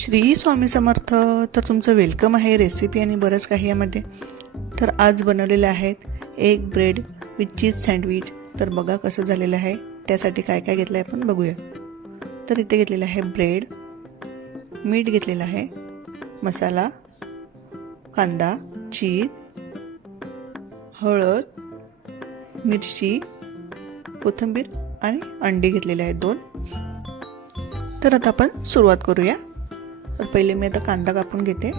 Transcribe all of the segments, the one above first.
श्री स्वामी समर्थ. तर तुमचं वेलकम आहे रेसिपी आणि बरंच काही यामध्ये. तर आज बनवलेलं आहे egg bread with cheese sandwich. तर बघा कसं झालेलं आहे. त्यासाठी काय काय घेतलं आहे आपण बघूया. तर इथे घेतलेलं आहे ब्रेड, मीठ घेतलेलं आहे, मसाला, कांदा, चीज, हळद, मिरची, कोथिंबीर आणि अंडी घेतलेले आहेत 2. तर आता आपण सुरुवात करूया. तर पहिले मी आता कांदा कापून घेते.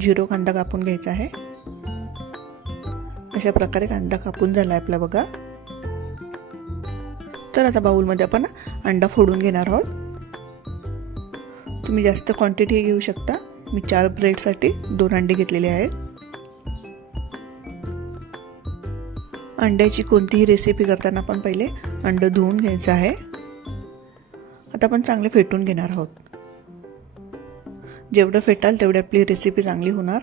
0 कांदा कापून घ्यायचा आहे. अशा प्रकारे कांदा कापून झाला आपला बघा. तर आता बाउलमध्ये आपण अंडा फोडून घेणार आहोत. तुम्ही जास्त क्वांटिटी घेऊ शकता. मी 4 ब्रेडसाठी 2 अंडे घेतलेले आहेत. अंड्याची कोणतीही रेसिपी करताना आपण पहिले अंड धुवून घ्यायचं आहे. आता आपण चांगले फेटून घेणार आहोत. जेवढं फेटाल तेवढी आपली रेसिपी चांगली होणार.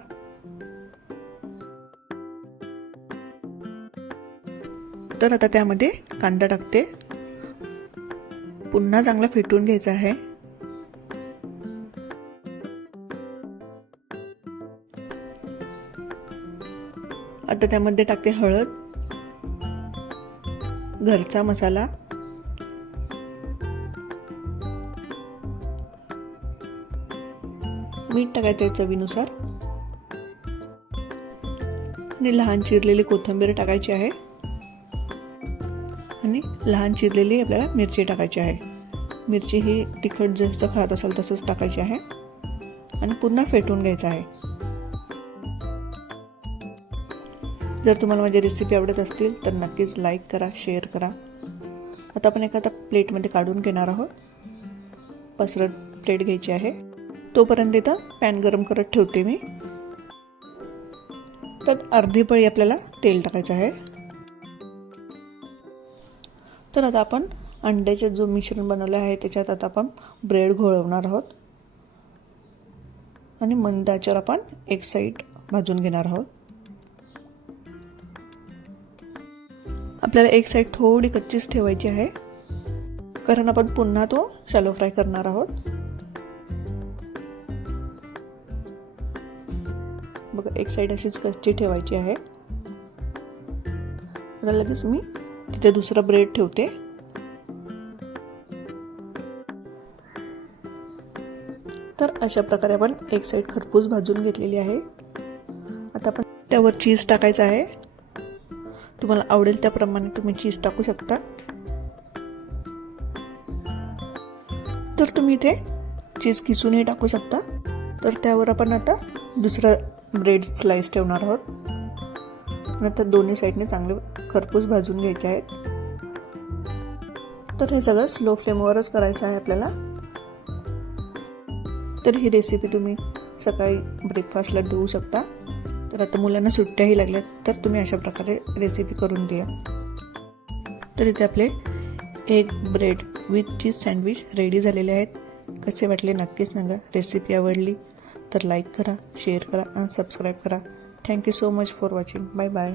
तर आता त्यामध्ये कांदा टाकते. पुन्हा चांगला फेटून घ्यायचा आहे. आता त्यामध्ये टाकते हळद, घरचा मसाला, मीठ टाकायचं आहे चवीनुसार आणि लहान चिरलेली कोथिंबीर टाकायची आहे आणि लहान चिरलेली आपल्याला मिरची टाकायची आहे. मिरची ही तिखट जसं खात असाल तसंच टाकायची आहे आणि पुन्हा फेटून घ्यायचं आहे. जर तुम्हाला माझी रेसिपी आवडत असतील तर नक्कीच लाईक करा, शेअर करा. आता आपण एखाद्या प्लेटमध्ये काढून घेणार आहोत. पसरट प्लेट घ्यायची आहे. तोपर्यंत इथं पॅन गरम करत ठेवते मी. तर अर्धी पळी आपल्याला तेल टाकायचं आहे. तर आता आपण अंड्याचे जो मिश्रण बनवलं आहे त्याच्यात आता आपण ब्रेड घोळवणार आहोत आणि मंद आचेवर आपण एक साईड भाजून घेणार आहोत. आपल्याला एक साईड थोडी कच्चीच ठेवायची आहे कारण आपण पुन्हा तो शॅलो फ्राय करणार आहोत. बघा एक साईड अशीच कच्ची ठेवायची आहे. आता लगेच मी तिथे दुसरा ब्रेड ठेवते. तर अशा प्रकारे आपण एक साईड खरपूस भाजून घेतलेली आहे. आता आपण त्यावर चीज टाकायचं आहे. तुम्हाला आवडेल त्याप्रमाणे तुम्ही चीज टाकू शकता. तर तुम्ही इथे चीज किसूनही टाकू शकता. तर त्यावर आपण आता दुसरा ब्रेड स्लाइस ठेवणार आहोत. नंतर दोन्ही साईडने चांगले खरपूस भाजून घ्यायचे आहेत. तर हे सगळं स्लो फ्लेमवरच करायचं आहे आपल्याला. तर ही रेसिपी तुम्ही सकाळी ब्रेकफास्टला देऊ शकता. तर आता मुलांना सुट्ट्याही लागल्यात तर तुम्ही अशा प्रकारे रेसिपी करून द्या. तर इथे आपले egg bread with cheese sandwich ready झालेले आहेत. कसे वाटले नक्कीच सांगा. रेसिपी आवडली तर लाईक करा, शेअर करा आणि सबस्क्राईब करा. Thank you so much for watching. Bye bye.